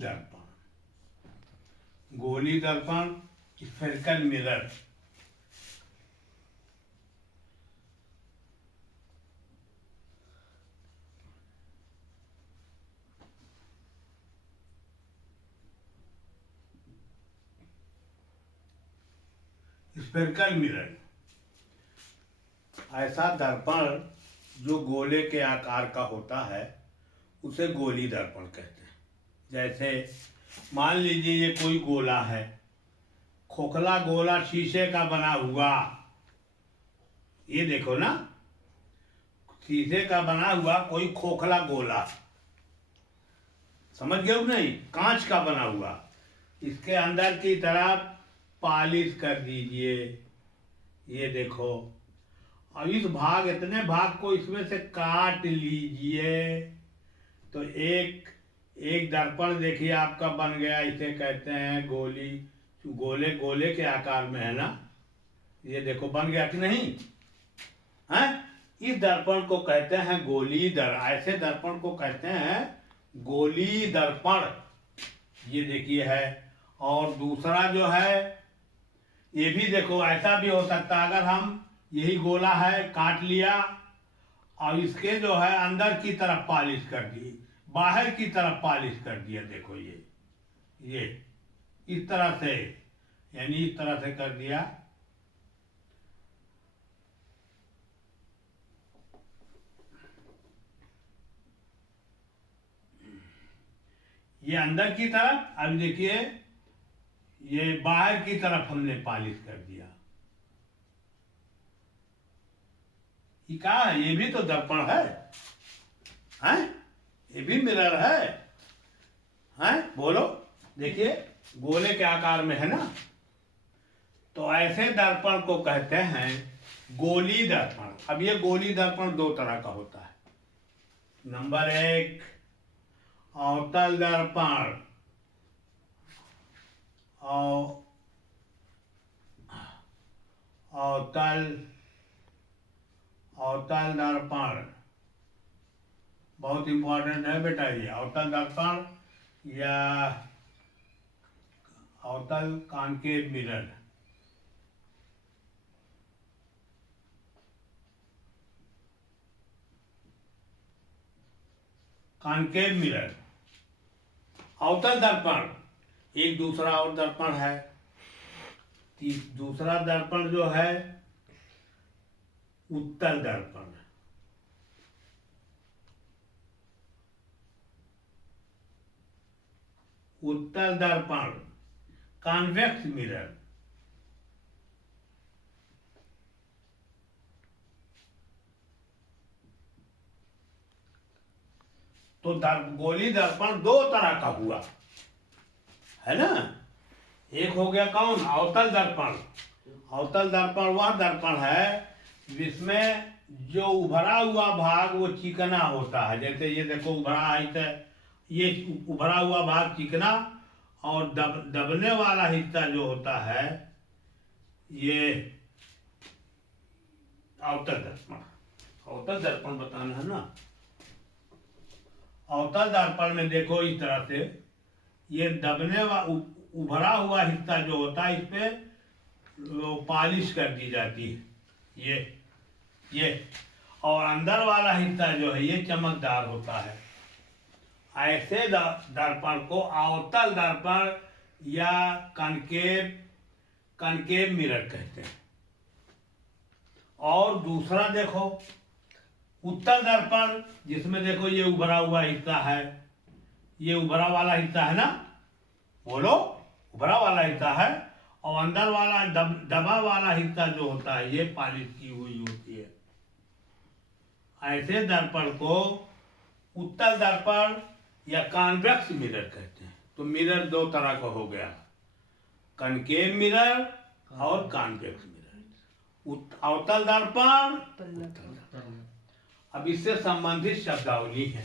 दर्पण, गोली दर्पण, स्फेरिकल मिरर। स्फेरिकल मिरर ऐसा दर्पण जो गोले के आकार का होता है उसे गोली दर्पण कहते हैं। जैसे मान लीजिए ये कोई गोला है, खोखला गोला शीशे का बना हुआ, ये देखो ना, शीशे का बना हुआ कोई खोखला गोला, समझ गए नहीं, कांच का बना हुआ, इसके अंदर की तरफ पॉलिश कर दीजिए, ये देखो, और इस भाग, इतने भाग को इसमें से काट लीजिए तो एक दर्पण देखिए आपका बन गया। इसे कहते हैं गोली, गोले के आकार में है ना, ये देखो बन गया कि नहीं है। इस दर्पण को कहते हैं गोली ऐसे दर्पण को कहते हैं गोली दर्पण, ये देखिए है। और दूसरा जो है, ये भी देखो, ऐसा भी हो सकता है, अगर हम यही गोला है काट लिया और इसके जो है अंदर की तरफ पॉलिश कर दी, बाहर की तरफ पॉलिश कर दिया, देखो ये इस तरह से, यानी इस तरह से कर दिया, ये अंदर की तरफ, अब देखिए ये बाहर की तरफ हमने पॉलिश कर दिया। ये क्या है? ये भी तो दर्पण है, हैं? ये भी मिरर है, हैं? बोलो, देखिए गोले के आकार में है ना। तो ऐसे दर्पण को कहते हैं गोली दर्पण। अब ये गोली दर्पण दो तरह का होता है। नंबर 1 अवतल दर्पण, अवतल दर्पण बहुत इंपॉर्टेंट है बेटा। ये अवतल दर्पण या अवतल कॉनकेव मिरर, कॉनकेव मिरर, अवतल दर्पण। एक दूसरा और दर्पण है, दूसरा दर्पण जो है उत्तल दर्पण। उत्तल दर्पण कॉन्वेक्स मिरर। तो गोली दर्पण दो तरह का हुआ है ना। एक हो गया कौन? अवतल दर्पण। अवतल दर्पण वह दर्पण है जिसमें जो उभरा हुआ भाग वो चिकना होता है। जैसे ये देखो उभरा है, ये उभरा हुआ भाग चिकना, और दबने वाला हिस्सा जो होता है ये अवतल दर्पण। अवतल दर्पण बताना है ना। अवतल दर्पण में देखो इस तरह से, ये दबने उभरा हुआ हिस्सा जो होता है इस पे पॉलिश कर दी जाती है, ये और अंदर वाला हिस्सा जो है ये चमकदार होता है। ऐसे दर्पण को अवतल दर्पण या कॉनकेव मिरर कहते हैं। और दूसरा देखो उत्तल दर्पण, जिसमें देखो ये उभरा हुआ हिस्सा है, ये उभरा वाला हिस्सा है ना, बोलो, उभरा वाला हिस्सा है, और अंदर वाला दबा वाला हिस्सा जो होता है ये पॉलिश की हुई होती है। ऐसे दर्पण को उत्तल दर्पण या कॉन्वेक्स मिरर कहते हैं। तो मिरर दो तरह का हो गया, कॉनकेव मिरर और कॉन्वेक्स मिरर। अवतल दर्पण। अब इससे संबंधित शब्दावली है।